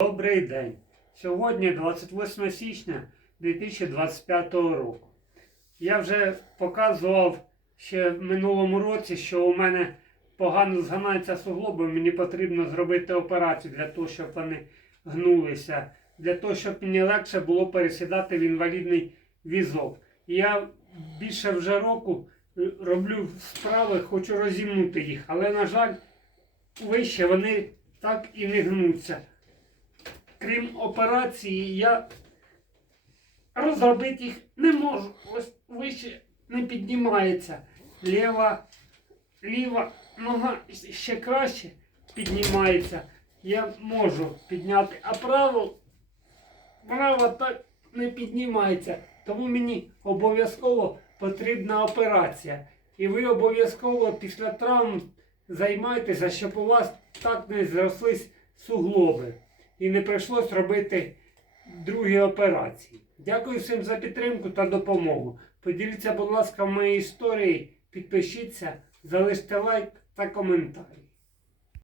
Добрий день. Сьогодні 28 січня 2025 року. Я вже показував ще в минулому році, що у мене погано згинаються суглоби. Мені потрібно зробити операцію для того, щоб вони гнулися, для того, щоб мені легше було пересідати в інвалідний візок. Я більше вже року е, роблю справи, хочу розімнути їх, але, на жаль, вище вони так і не гнуться крім операції, я розробити їх не можу. Ось вище не піднімається. Ліва, ліва нога ще краще піднімається. Я можу підняти, а право, право так не піднімається. Тому мені обов'язково потрібна операція. І ви обов'язково після травм займайтеся, щоб у вас так не зрослись суглоби і не прийшлось робити другі операції. Дякую всім за підтримку та допомогу. Поділіться, будь ласка, в моїй історії, підпишіться, залиште лайк та коментарі.